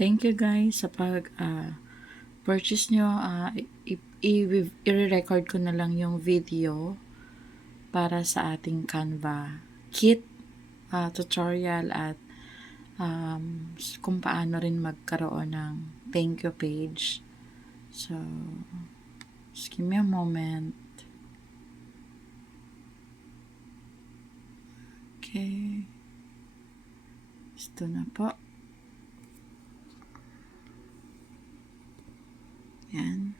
Thank you guys sa purchase nyo. I-record ko na lang yung video para sa ating Canva kit, tutorial at kung paano rin magkaroon ng thank you page. So, just give me a moment. Okay. Ito na po. Yan.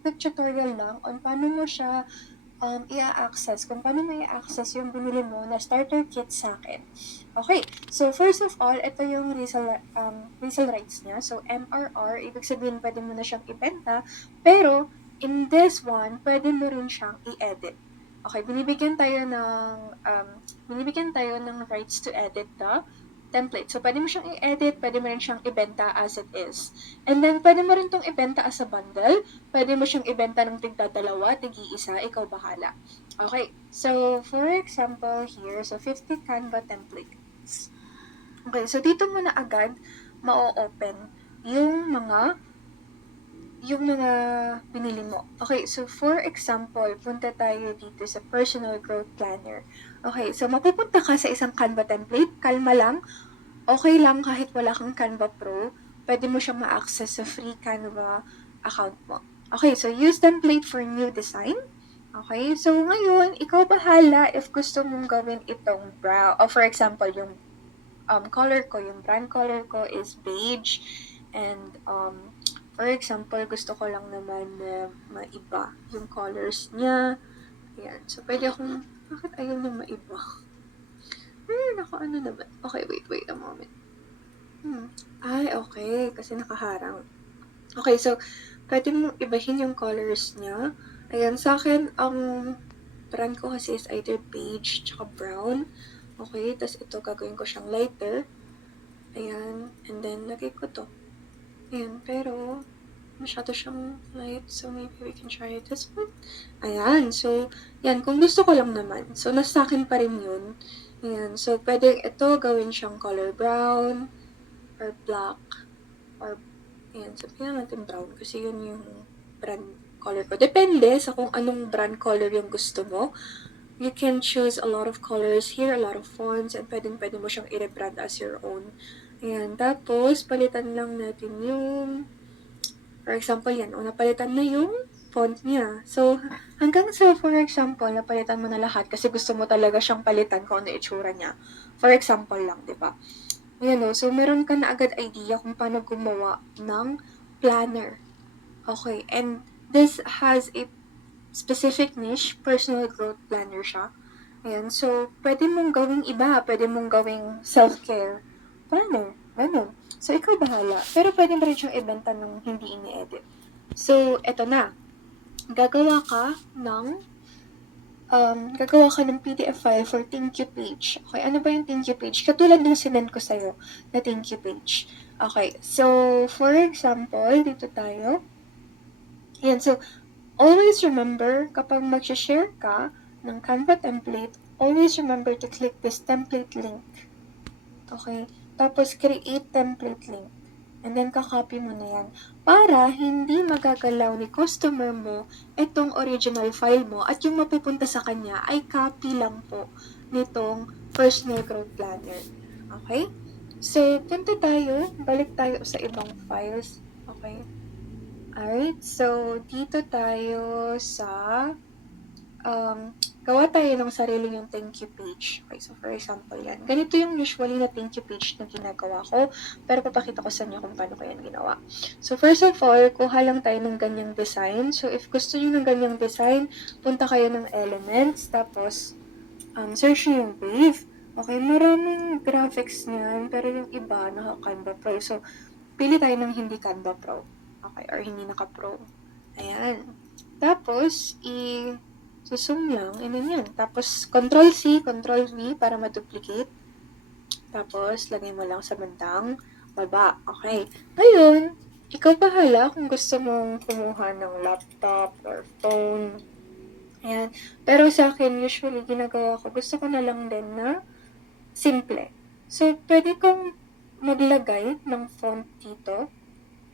Quick tutorial lang on paano mo siya i-access, kung paano mo i-access yung binili mo na starter kit sa akin. Okay, so first of all, ito yung resale rights niya. So MRR, ibig sabihin pwede mo na siyang ibenta, pero in this one, pwede mo rin siyang i-edit. Okay, binibigyan tayo ng rights to edit the template. So, pwede mo siyang i-edit, pwede mo rin siyang ibenta as it is. And then, pwede mo rin itong ibenta as a bundle. Pwede mo siyang ibenta ng tigda-dalawa, tig-iisa, ikaw bahala. Okay, so for example here, so 50 Canva templates. Okay, so dito mo na agad ma-open yung mga binili mo. Okay, so for example, punta tayo dito sa personal growth planner. Okay, so mapupunta ka sa isang Canva template, kalma lang, okay lang kahit wala kang Canva Pro, pwede mo siyang ma-access sa free Canva account mo. Okay, so use template for new design. Okay, so ngayon, ikaw bahala if gusto mong gawin itong brown. O for example, yung color ko, yung brand color ko is beige. And for example, gusto ko lang naman na maiba yung colors niya. Ayan, so pwede akong, bakit ayaw na maiba? Ano naman? Okay, wait a moment. Ay, okay. Kasi nakaharang. Okay, so, pwede mong ibahin yung colors niya. Ayan, sa akin, ang brand ko kasi is either beige tsaka brown. Okay, tas ito, gagawin ko siyang lighter. Ayan, and then, lagay ko to. Ayan, pero, masyado siyang light, so maybe we can try this one. Ayan, so, yan, kung gusto ko lang naman. So, nasa akin pa rin yun. Ayan, so, pwede ito gawin siyang color brown, or black, or, ayan, sabihin natin brown, kasi yun yung brand color ko. Depende sa kung anong brand color yung gusto mo. You can choose a lot of colors here, a lot of fonts, and pwede mo siyang i-rebrand as your own. Ayan, tapos, palitan lang natin yung, for example, yan, napalitan na yung font niya. So, hanggang sa, for example, napalitan mo na lahat kasi gusto mo talaga siyang palitan kung ano itsura niya. For example lang, di ba? Ayan o, so meron ka na agad idea kung paano gumawa ng planner. Okay, and this has a specific niche, personal growth planner siya. Ayan, so pwede mong gawing iba, pwede mong gawing self-care planner, ganun. So ikaw bahala, pero pwede mo rin siyang ibenta ng hindi ini-edit. So, eto na, gagawa ka ng PDF file for thank you page. Okay, ano ba yung thank you page? Katulad ng sinend ko sa'yo na thank you page. Okay, so, for example, dito tayo. Yan, so, always remember, kapag mag-share ka ng Canva template, always remember to click this template link. Okay, tapos create template link. And then, kakopy mo na yan. Para hindi magagalaw ni customer mo itong original file mo at yung mapupunta sa kanya ay copy lang po nitong personal growth planner. Okay? So, punta tayo. Balik tayo sa ibang files. Okay? Alright. So, dito tayo sa gawa tayo ng sarili yung thank you page. Okay, so for example yan. Ganito yung usually na thank you page na ginagawa ko, pero papakita ko sa inyo kung paano ko yan ginawa. So first of all, kuha lang tayo ng ganyang design. So if gusto nyo ng ganyang design, punta kayo ng elements, tapos search nyo yung wave. Okay, maraming graphics niyan, pero yung iba naka-Canva Pro. So, pili tayo ng hindi Canva Pro. Okay, or hindi naka-Pro. Ayan. Tapos, susum lang, yan. Tapos, Control-C, Control-V para ma-duplicate. Tapos, lagay mo lang sa bandang baba. Okay. Ngayon, ikaw bahala kung gusto mong kumuha ng laptop or phone. Ayan. Pero sa akin, usually, ginagawa ko, gusto ko na lang din na simple. So, pwede kong maglagay ng font dito.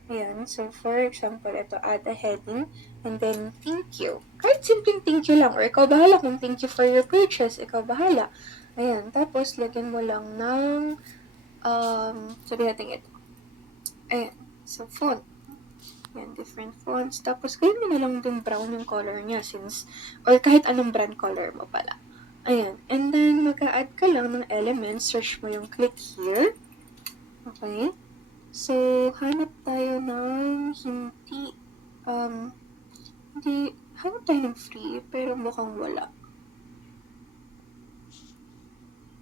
Ayan. So, for example, ito, add a heading, and then, thank you. Kahit simpleng thank you lang, or ikaw bahala kung thank you for your purchase, ikaw bahala. Ayan. Tapos, lagyan mo lang ng, sabi natin ito. Ayan. So, font. Ayan, different fonts. Tapos, gawin mo na lang din brown yung color niya since, or kahit anong brand color mo pala. Ayan. And then, mag-a-add ka lang ng elements. Search mo yung click here. Okay. So, hanap tayo ng hanap tayo ng free, pero mukhang wala.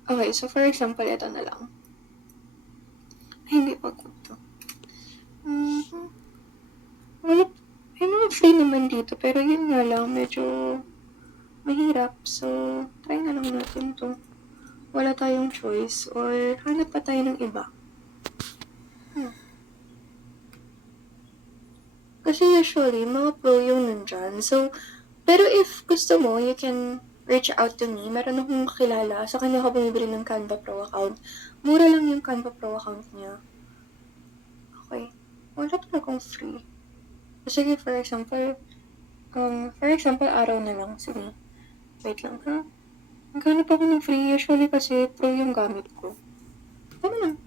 Okay, so for example, ito na lang. Ay, hindi pa ko to. Wala, may mga free naman dito, pero yun nga lang, medyo mahirap. So, try na lang natin to. Wala tayong choice, or hanap pa tayo ng iba. Kasi usually, mga pro yung nandyan. So, pero if gusto mo, you can reach out to me. Meron akong kakilala. Sa kanya ako bumibili ng Canva Pro account. Mura lang yung Canva Pro account niya. Okay. Wala talagang free. Sige, for example, araw na lang. Sige. Wait lang, ha? Maghanap ako ng free. Usually kasi pro yung gamit ko. Tama lang.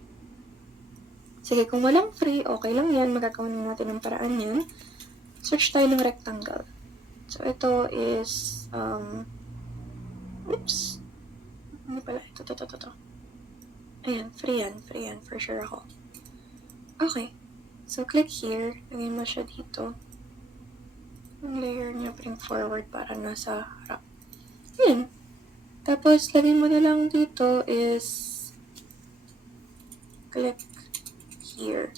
Sige, kung walang free, okay lang yan. Magkakawan natin ng paraan yan. Search tayo ng rectangle. So, ito is, oops. Hindi pala. Ito. Ayan, free yan. For sure ako. Okay. So, click here. Lagyan mo siya dito. Yung layer niya, bring forward para nasa harap. Ayan. Tapos, lagyan mo na lang dito is click here.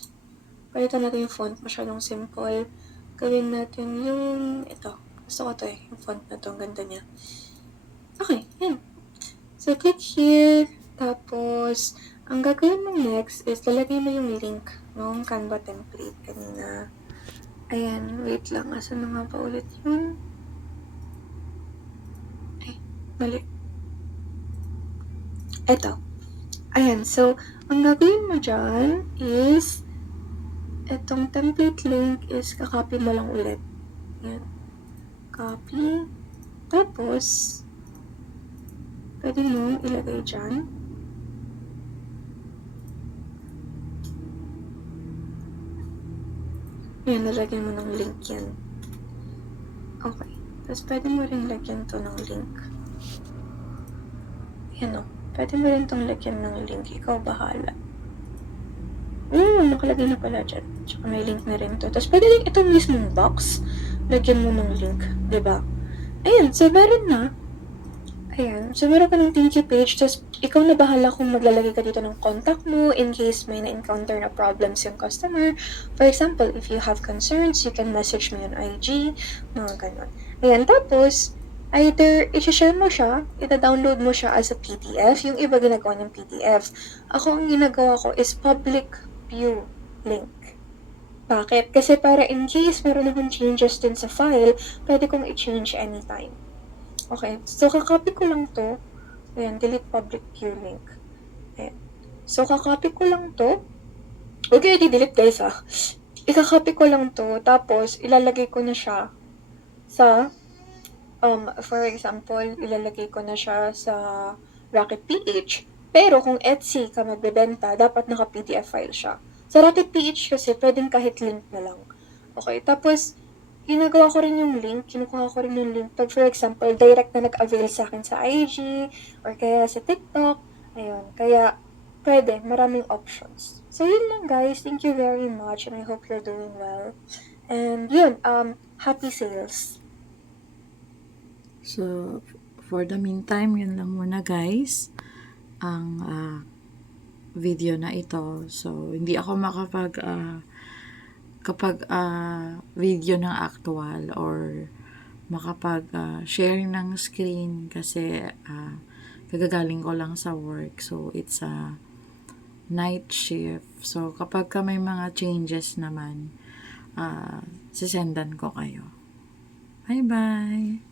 Palitan natin yung font. Masyadong simple. Gawin natin yung ito. Gusto ko to eh. Yung font na to. Ang ganda niya. Okay. Yan. So, click here. Tapos, ang gagawin mo next is lalagay mo yung link ng Canva template kanina. Ayan. Wait lang. Asan na nga ba ulit yun? Ay, mali. Ito. Ayan. So, ang gagawin mo dyan is itong template link is kakopy mo lang ulit. Ayan. Copy. Tapos, pwede mo ilagay dyan. Ayan, nalagyan mo ng link yan. Okay. Tapos, pwede mo rin lagyan to ng link. Ayan o. Pwede mo rin tong lagyan ng link. Ikaw bahala. Nakalagay na pala dyan. Tsaka may link na rin to. Tapos, pwede rin itong mismong box. Lagyan mo ng link. Diba? Ayan. So, meron na. Ayan. So, meron ka ng thank you page. Tapos, ikaw na bahala kung maglalagay ka dito ng contact mo in case may na-encounter na problems yung customer. For example, if you have concerns, you can message me on IG. Mga ganon. Ayan. Tapos, either i-share mo siya, ita-download mo siya as a PDF. Yung iba ginagawa ng PDF. Ako, ang ginagawa ko is public view link. Bakit? Kasi para in case meron akong changes din sa file, pwede kong i-change anytime. Okay, so kakopy ko lang to. Ayan, delete public view link. Ayan. So, kakopy ko lang to. Okay, delete guys Ikakopy ko lang to, tapos ilalagay ko na siya sa, for example, ilalagay ko na siya sa Rocket.ph. Pero kung Etsy ka magbebenta, dapat naka-PDF file siya. Sa Rocket.ph kasi, pwedeng kahit link na lang. Okay, tapos, ginagawa ko rin yung link, kinukuha ko rin yung link. Pag for example, direct na nag-avail sa akin sa IG, or kaya sa TikTok, ayun. Kaya, pwede, maraming options. So, yun lang guys. Thank you very much, and I hope you're doing well. And yun, happy sales. So, for the meantime, yun lang muna guys. Ang video na ito. So, hindi ako kapag video ng actual or makapag share ng screen kasi kagagaling ko lang sa work. So, it's a night shift. So, kapag may mga changes naman, sisendan ko kayo. Bye-bye!